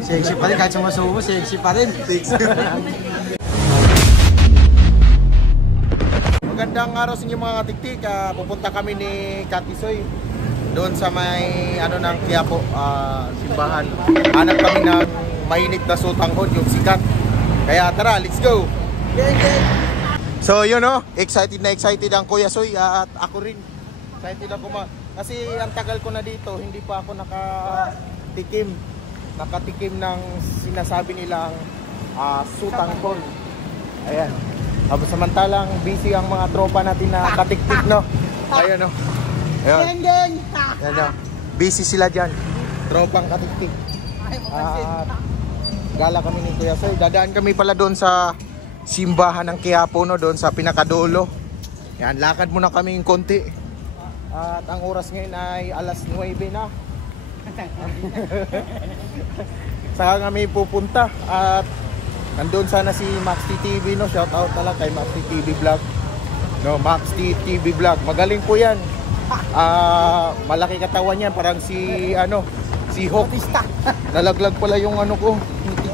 Sexy pa rin, kahit sumasubo, sexy pa rin. Magandang araw sa inyo mga katiktik. Pupunta kami ni Katisoy doon sa may ng Quiapo, simbahan. Hanap kami ng mainit na sutanghon, yung sikat. Kaya tara, let's go! So yun excited na excited ang Kuya Soy at ako rin. Excited ako kasi ang tagal ko na dito, hindi pa ako nakatikim ng sinasabi nilang sutanghon. Ayan. Samantalang busy ang mga tropa natin na katiktik, no? Ayun, no? Ayun. Ayan, busy sila dyan. Tropang katiktik. Gala kami ni Kuya Soy. Dadaan kami pala doon sa simbahan ng Quiapo, no? Doon sa pinakadulo. Yan, lakad muna kami ng konti. At ang oras ngayon ay alas 9 na. Saka kami pupunta. At nandun sana si Max TV, no? Shout out na lang kay Max TV Vlog. No, Max TV Vlog. Magaling po yan. Malaki katawan yan, parang si Hulk. Nalaglag pala yung ko,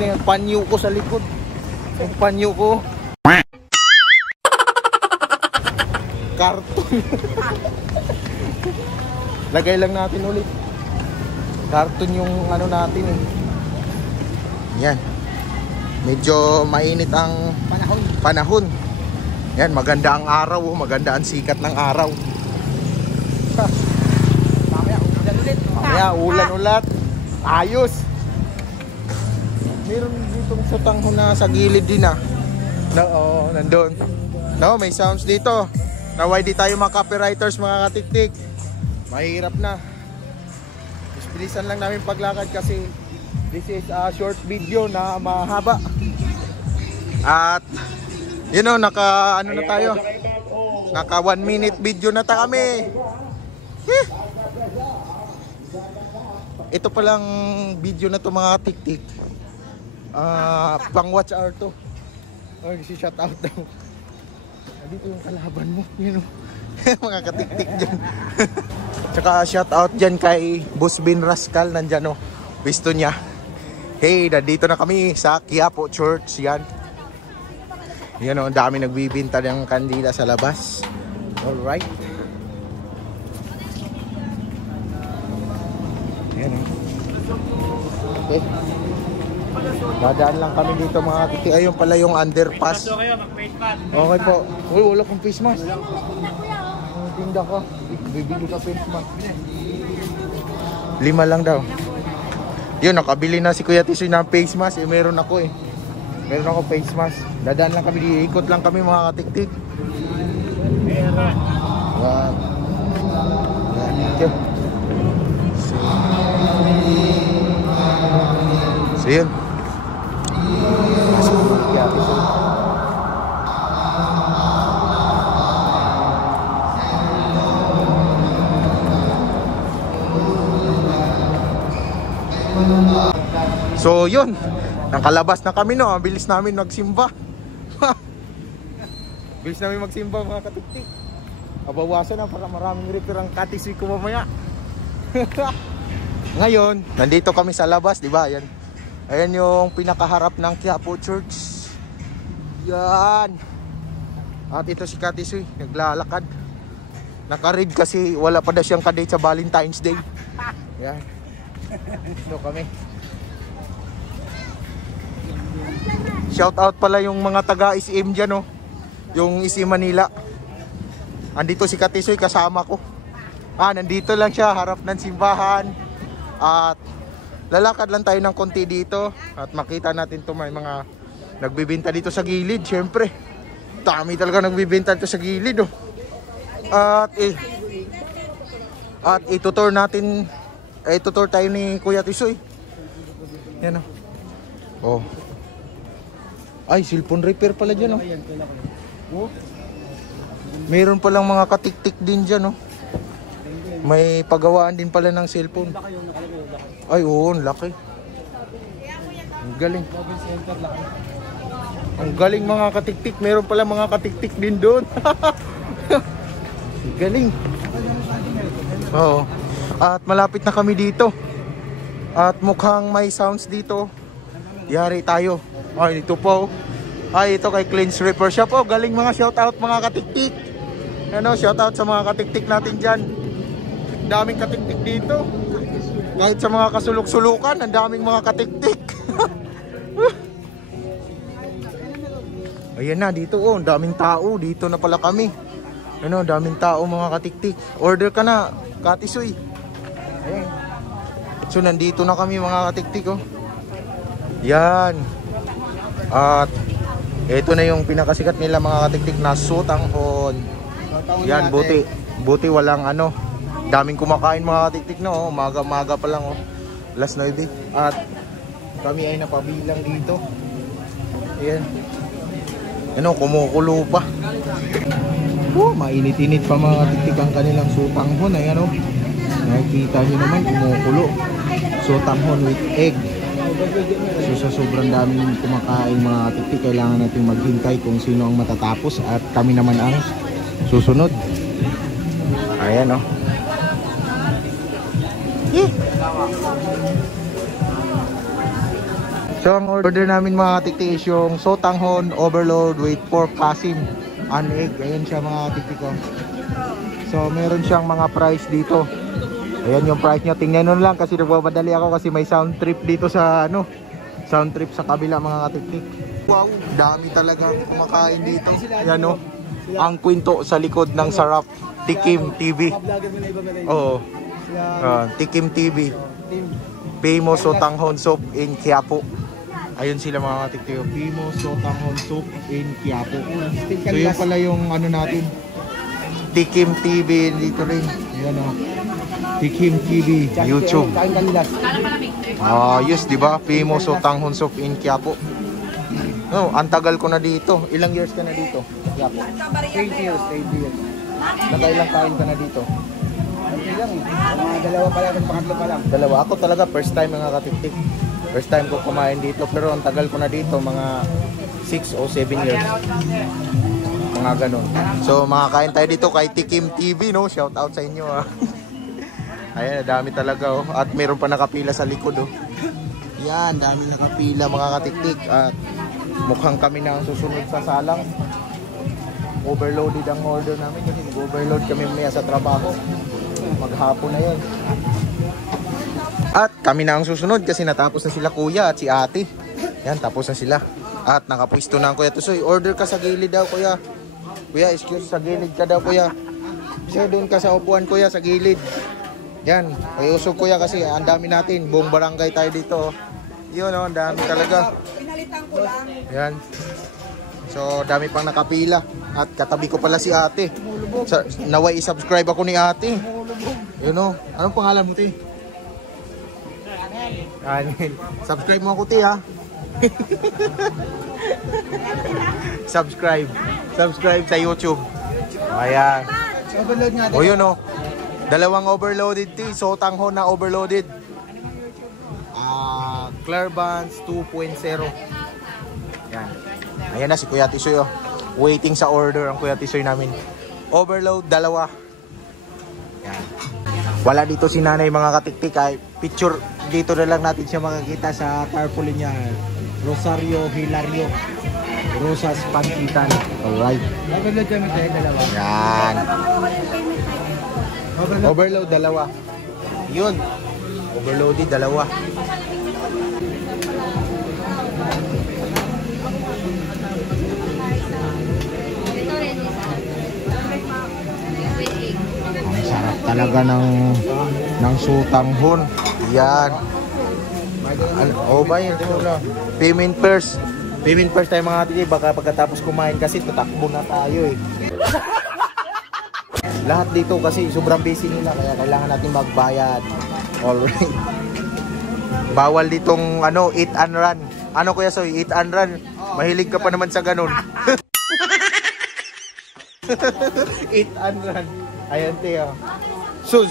yung panyo ko sa likod. Yung panyo ko. Karton. Lagay lang natin ulit. Karton yung natin eh. Yan. Medyo mainit ang panahon. Yan, maganda ang araw, maganda ang sikat ng araw. Mamaya ulan ulat. Ayos. Meron ditong sutanghon na sa gilid din nandun. No, may sounds dito. Naway di tayo mga copywriters, mga katiktik. Mahirap na. Bilisan lang namin paglakad kasi this is a short video na mahaba. At naka na tayo. Naka 1 minute video na kami. Ito palang video na to mga tiktik. Pang watch hour to. Si shout out daw. Dito yung kalaban mo, mga katiktik dyan. Tsaka shout out dyan kay Boss Bin Rascal, nandyan Pisto niya. Hey, nandito na kami sa Quiapo Church. Yan. Yan ang dami nagbibinta ng kandila sa labas. Alright. Yan. Okay. Dadaan lang kami dito mga kiti. Ayun pala yung underpass. Okay po. Uy, wala kong face mask. Tinda ka. Bibili ka face mask. 5 lang daw. Yun, nakabili na si Kuya Tisoy ng face mask. Meron ako Meron ako face mask. Dadaan lang kami. Ikot lang kami mga katiktik. Wow. So yun. So yun, nakalabas na kami bilis namin magsimba. Bilis namin magsimba mga katiktik. Abawasan na para maraming repair ang Katisoy ko mamaya. Ngayon, nandito kami sa labas, di ba? Ayan yung pinakaharap ng Quiapo Church. Yan. At ito si Katisoy, naglalakad. Naka-read kasi wala pa daw siyang kadate sa Valentine's Day. Yan. Ito kami. Shout out pala yung mga taga SM dyan yung SM Manila. Andito si Katisoy kasama ko. Nandito lang siya harap ng simbahan. At lalakad lang tayo ng konti dito. At makita natin may mga nagbibenta dito sa gilid. Syempre, dami talaga nagbibenta dito sa gilid At itutur natin. Itutur tayo ni Kuya Tisoy. Yan Ay, cellphone repair pala dyan Meron palang mga katiktik din dyan May pagawaan din pala ng cellphone. Ay, oo, laki. Ang galing. Ang galing mga katiktik. Meron pala mga katiktik din doon. Galing. Oo. At malapit na kami dito. At mukhang may sounds dito. Yari tayo. Ay, ito po. Ay, ito kay Cleanse Reaper. Siya po, galing mga shoutout mga katiktik. Ano, shoutout sa mga katiktik natin dyan. Daming katiktik dito. Kahit sa mga kasulok-sulukan, ang daming mga katiktik. Ayan na, dito oh, daming tao. Dito na pala kami. Ano, daming tao mga katiktik. Order ka na, Katisoy. Ayan. So, nandito na kami mga katiktik oh. Yan. At ito na yung pinakasikat nila mga katiktik na sotanghon. Yan, buti walang ano. Daming kumakain mga katiktik na oh. Maga pa lang oh. Last 9. At kami ay napabilang dito. Ayan. Ano, kumukulo pa. Mainit-init pa mga katiktik ang kanilang sotanghon. Ayan oh. Nakikita nyo naman kumukulo. Sotanghon with egg. So sa sobrang daming kumakain mga katiktik, kailangan natin maghintay kung sino ang matatapos at kami naman ang susunod. Ayan oh. So ang order namin mga katiktik is yung sotanghon overload with pork kasim and egg. Ayan siya mga katiktik ko. So meron siyang mga price dito. Ayan yung price niya. Tingnan nyo lang kasi nagbamadali ako kasi may sound trip dito sa ano, sound trip sa kabila mga katiktik. Wow, dami talaga kumakain dito. Ayan o, ang kwento sa likod ng sarap. Tikim TV. Oo. Tikim TV. Pimo sotanghon soup in Quiapo. Ayun sila mga katiktik. Pimo sotanghon soup in Quiapo. So yun pala yung ano natin, Tikim TV dito rin. Ayan o, Tikim TV YouTube. Yes, di ba? Pimo sotanghon soup in Quiapo. No, ang tagal ko na dito. Ilang years ka na dito? Quiapo. 8 years. Nakailang kain ka na dito? Dalawa pa lang, pangatlo pa lang. Dalawa. Ako talaga first time mga katiktik. First time ko kumain dito, pero ang tagal ko na dito, mga 6 o 7 years. Mga ganun. So makakain tayo dito kay Tikim TV, no? Shout out sa inyo ah. Ayan, dami talaga oh. At meron pa nakapila sa likod oh. Yan, dami nakapila mga katiktik. At mukhang kami na ang susunod sa salang. Overloaded ang order namin kasi mag-overload kami maya sa trabaho. Maghapon na yun. At kami na ang susunod kasi natapos na sila kuya at si ate. Yan, tapos na sila. At nakapwisto na ang kuya Tusoy. Order ka sa gilid daw kuya. Kuya, excuse, sa gilid ka daw kuya. So doon ka sa upuan kuya, sa gilid. Yan, ay usog kuya kasi ang dami natin. Buong barangay tayo dito. Yun oh, ang dami talaga. Pinalitan ko lang. Yan. So dami pang nakapila. At katabi ko pala si ate. Naway i-subscribe ako ni ate. Yun oh. Anong pangalan mo, ti? Anil. Subscribe mo ako, ti ha. Subscribe sa YouTube. Ayan. Overload nga. O yun oh. Dalawang overloaded tea, sotanghon na overloaded. Clarabans 2.0. Yan. Ayan na si Kuya Tisoy oh. Waiting sa order ang Kuya Tisoy namin. Overload, dalawa. Yan. Wala dito si nanay mga katiktik. Ay, picture dito na lang natin siya makikita sa tarpaulin niya. Rosario Hilario Rosas Pantitan. Alright. Overload kami tayo, dalawa. Yan. Overload, dalawa. Yun. Overloaded, dalawa. Ang sarap talaga ng sotanghon. Yan. Ba yun? Payment first. Payment first tayo mga titi. Baka pagkatapos kumain kasi tatakbo na tayo eh. Lahat dito kasi sobrang busy nila kaya kailangan natin magbayad. Alright. Bawal ditong ano, eat and run. Ano kuya Soy, eat and run. Mahilig ka pa naman sa ganun. Eat and run. Ayan tiyo. Sus.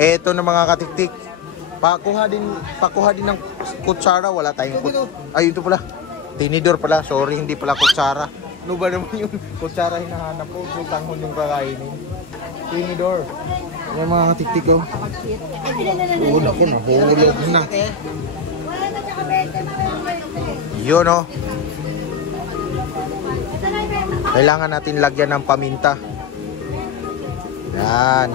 Eto na mga katiktik. Pakuha din ng kutsara, wala tayong ay ito pala. Tinidor pala. Sorry, hindi pala kutsara. Ano ba naman yung kutsara hinahanap ko? Sotanghon yung kakainin. Tinidor. Yung mga katiktik ko. Hulog yun, hulog na. Yun o. Kailangan natin lagyan ng paminta. Yan.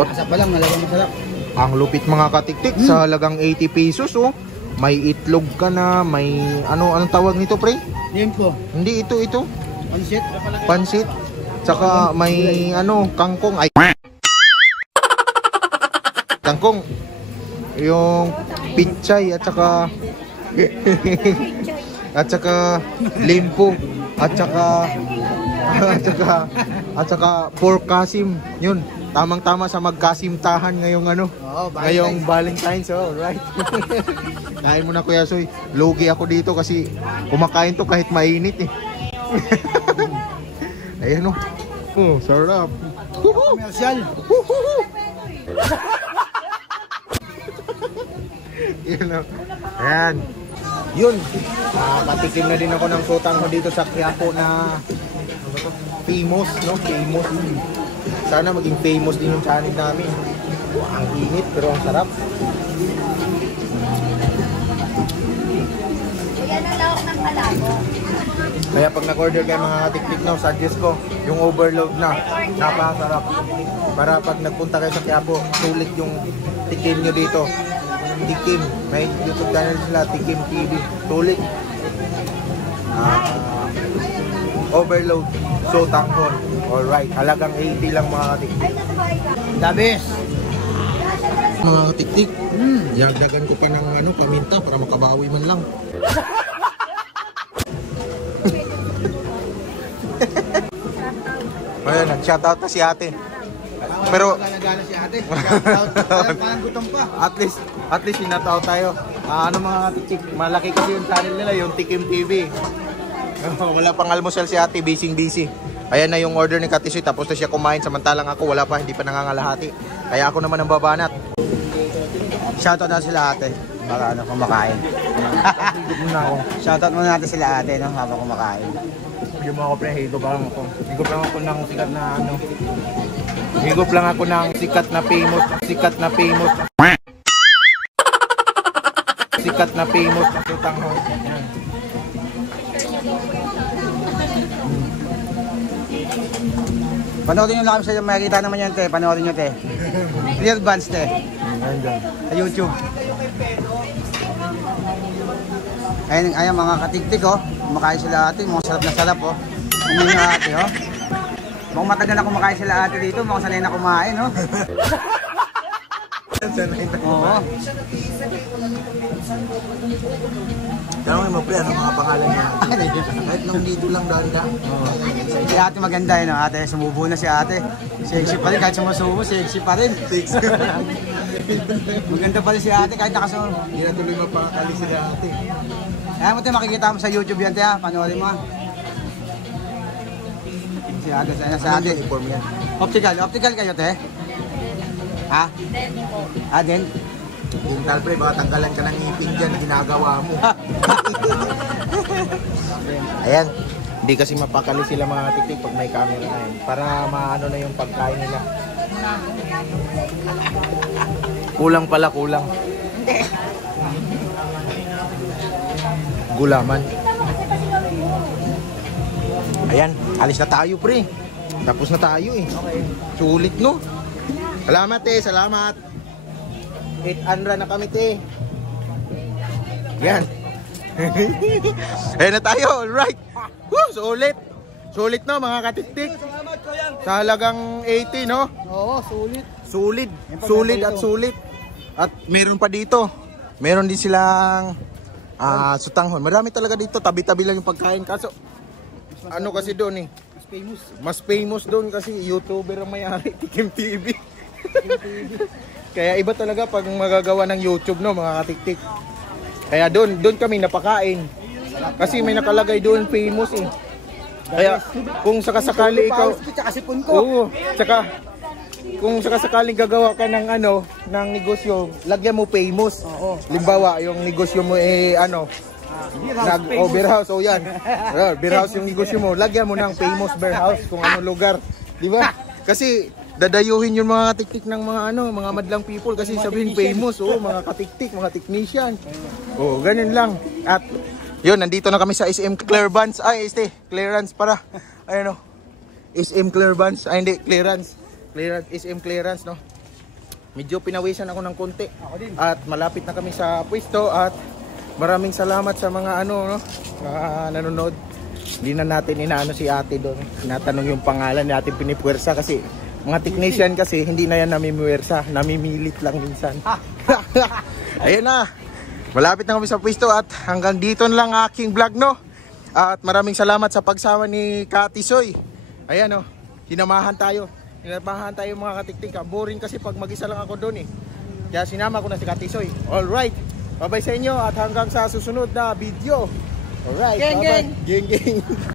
Asa pa lang, nalagyan masarap. Ang lupit mga katiktik sa halagang 80 pesos oh. May itlog ka na, may anong tawag nito pre? Limpo. Hindi ito. Pansit. Pansit. Tsaka may kangkong. Ay. Kangkong. Yung pichay at saka at saka limpo at saka pork kasim. Yun. Tamang-tama sa magkasimtahan ngayong ngayong Valentine's, right? Kain mo na Kuya Soy. Lugi ako dito kasi kumakain to kahit mainit eh. Ayan o. Oh, sarap. Komersyal. Yan o. Ayan. Yun. Patikim na din ako ng sotang dito sa Quiapo na famous, no? Famous. Sana maging famous din yung channel namin. Ang init pero ang sarap. Yan ang lawak ng kalabo. Kaya pag nag-order kayo mga katiktik no, suggest ko yung overload na. Napakasarap. Para pag nagpunta kayo sa Quiapo, sulit yung tikim nyo dito. Tikim. May YouTube channel sila, Tikim TV. Sulit. Overload. So tanghon. Alright. Halagang 80 lang mga katiktik. The best. Mga katiktik. Yagdagan ko pa ng paminta para makabawi man lang. Ayan, nag-shoutout na si ate. Pero Nagana si ate. Parang gutom pa. at least sinataw tayo. Mga katiktik, malaki kasi yung channel nila, yung Tikim TV. Wala pang almusal si ate, busy. Ayan na yung order ni Katisoy, tapos na siya kumain, samantalang ako wala pa, hindi pa nangangalahati. Kaya ako naman ang babanat. Shoutout na sila ate. Para kumakain. Shoutout muna natin sila ate habang kumakain. Hindi mo ako pre, higop lang ako. Higop lang ako ng sikat na Higop lang ako ng sikat na famous. Sikat na famous. Tutang ho. Panoorin nyo lang kami sa iyo. Makikita naman yan te. Panoorin nyo te. Real Bands te. Sa YouTube. Ayan mga katiktik oh. Kumakain sila ate. Mga sarap na sarap oh. Kumakain na ate oh. Mukhang matagal na kumakain sila ate dito. Mukhang sanay na kumain oh. Sanay na kumain. Tanongin mo pre, ano mga pangalan niya? Kahit nung dito lang danda. Si ate maganda yun oh. Ate sumubo na si ate. Sexy pa rin. Kahit sumusubo, sexy pa rin. Maganda pa rin si ate kahit nakasubo. Hindi na tuloy mapakakali si ate. Ayan mo tayo makikita mo sa YouTube yan tayo. Panoorin mo. Si ate, sa ate. Uniform yan. Optical kayo te? Ha? Den? Dental pre, baka tanggalan ka ng ngipin dyan, ginagawa mo. Ayan. Hindi kasi mapakali sila mga tiktik pag may camera na yan. Para maano na yung pagkain nila. Kulang. Hindi. Gulaman. Ayan, alis na tayo pre. Tapos na tayo eh. Okay. Sulit no? Salamat salamat. 800 na kami Yan. Ayan na tayo, alright. Woo, sulit no mga katiktik. Sa halagang 80 no? Oo, sulit. Sulit. At meron pa dito. Meron din silang sutanghon. Marami talaga dito, tabi-tabi lang yung pagkain. Kaso kasi doon mas famous doon kasi YouTuber ang may-ari, Tikim TV. Kaya iba talaga pag magagawa ng YouTube no mga katiktik. Kaya doon kami napakain. Kasi may nakalagay doon famous eh. Kaya kung sakasakali ikaw, oo, tsaka kung sakasakaling gagawa ka ng ng negosyo, lagyan mo famous. Limbawa, yung negosyo mo beer house, o yan. Beer house yung negosyo mo, lagyan mo ng famous beer house kung anong lugar, di ba? Kasi dadayuhin yung mga katiktik ng mga mga madlang people kasi sabihin famous, mga katiktik, mga technician. Ganun lang. At yun, nandito na kami sa SM Clearance. Clearance para. SM Clearance. Hindi, Clearance. SM Clearance, no. Medyo pinawisan ako ng konti. At malapit na kami sa pwesto at maraming salamat sa mga nanonood. Hindi na natin inaano si ate doon. Tinatanong yung pangalan natin, pinipwersa kasi mga technician kasi hindi na yan namimiwersa, namimilit lang minsan. Ayun na. Malapit na kami sa pwesto at hanggang dito na lang aking vlog, no. At maraming salamat sa pagsama ni Kati Soy. Ayan, no. Sinamahan tayo mga katiktik. Boring kasi pag mag-isa lang ako doon eh. Kaya sinama ko na si Kati Soy. Alright. Bye-bye sa inyo at hanggang sa susunod na video. Alright. Geng, geng.